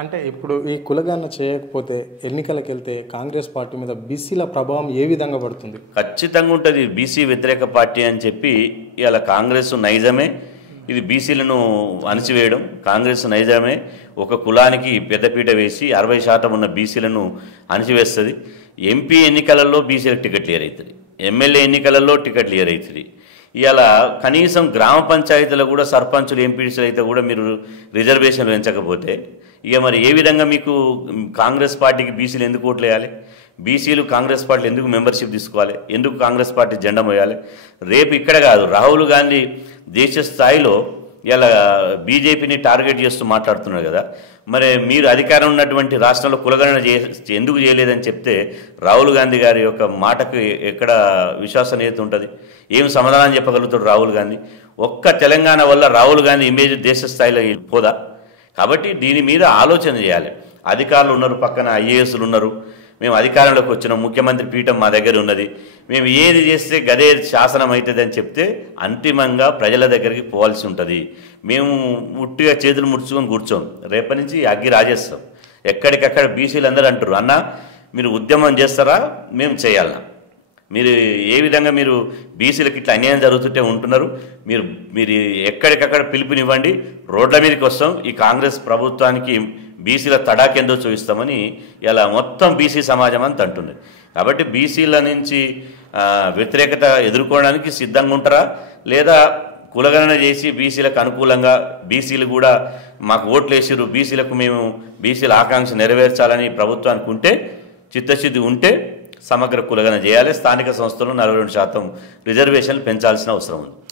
అంటే ఇప్పుడు ఈ కులగణన చేయకపోతే ఎన్నికలకు కాంగ్రెస్ పార్టీ మీద బీసీల ప్రభావం ఏ విధంగా పడుతుంది? ఖచ్చితంగా ఉంటుంది. బీసీ వ్యతిరేక పార్టీ అని చెప్పి ఇలా కాంగ్రెస్ నైజమే. ఇది బీసీలను అణచివేయడం కాంగ్రెస్ నైజమే. ఒక కులానికి పెద్దపీట వేసి 60% ఉన్న బీసీలను అణచివేస్తుంది. ఎంపీ ఎన్నికలలో బీసీలకు టికెట్ క్లియర్ అవుతుంది, ఎమ్మెల్యే ఎన్నికలలో టికెట్ క్లియర్ అవుతుంది. ఇలా కనీసం గ్రామ పంచాయతీలో కూడా సర్పంచులు ఎంపీడీసీలు అయితే కూడా మీరు రిజర్వేషన్లు పెంచకపోతే ఇక మరి ఏ విధంగా మీకు కాంగ్రెస్ పార్టీకి బీసీలు ఎందుకు ఓట్లు వేయాలి? బీసీలు కాంగ్రెస్ పార్టీలు ఎందుకు మెంబర్షిప్ తీసుకోవాలి? ఎందుకు కాంగ్రెస్ పార్టీ జెండా మోయాలి? రేపు ఇక్కడ కాదు, రాహుల్ గాంధీ దేశ స్థాయిలో ఇలా బీజేపీని టార్గెట్ చేస్తూ మాట్లాడుతున్నారు కదా. మరి మీరు అధికారం ఉన్నటువంటి రాష్ట్రంలో కులగణన ఎందుకు చేయలేదని చెప్తే రాహుల్ గాంధీ గారి యొక్క మాటకు ఎక్కడ విశ్వసనీయత ఉంటుంది? ఏం సమాధానం చెప్పగలుగుతాడు రాహుల్ గాంధీ? ఒక్క తెలంగాణ వల్ల రాహుల్ గాంధీ ఇమేజ్ దేశ స్థాయిలో పోదా? కాబట్టి దీని మీద ఆలోచన చేయాలి. అధికారులు ఉన్నారు, పక్కన ఐఏఎస్లు ఉన్నారు. మేము అధికారంలోకి వచ్చినాం, ముఖ్యమంత్రి పీఠం మా దగ్గర ఉన్నది, మేము ఏది చేస్తే గదే శాసనం అవుతుంది అని చెప్తే అంతిమంగా ప్రజల దగ్గరికి పోవాల్సి ఉంటుంది. మేము ఉట్టిగా చేతులు ముడుచుకొని కూర్చోం, రేపటి నుంచి అగ్గి రాజేస్తాం. ఎక్కడికక్కడ బీసీలు అందరూ అంటారు, అన్న మీరు ఉద్యమం చేస్తారా, మేము చేయాలన్నా. మీరు ఏ విధంగా మీరు బీసీలకు ఇట్లా అన్యాయం జరుగుతుంటే ఉంటున్నారు, మీరు ఎక్కడికక్కడ పిలుపునివ్వండి, రోడ్ల మీదకి వస్తాం, ఈ కాంగ్రెస్ ప్రభుత్వానికి బీసీల తడాకెందో చూపిస్తామని ఇలా మొత్తం బీసీ సమాజం అంతా అంటుంది. కాబట్టి బీసీల నుంచి వ్యతిరేకత ఎదుర్కోవడానికి సిద్ధంగా ఉంటారా, లేదా కులగణన చేసి బీసీలకు అనుకూలంగా బీసీలు కూడా మాకు ఓట్లు వేసిరు, బీసీలకు మేము బీసీల ఆకాంక్ష నెరవేర్చాలని ప్రభుత్వానికి ఉంటే, చిత్తశుద్ధి ఉంటే సమగ్ర కులగణన చేయాలి. స్థానిక సంస్థలు 42% రిజర్వేషన్లు పెంచాల్సిన అవసరం ఉంది.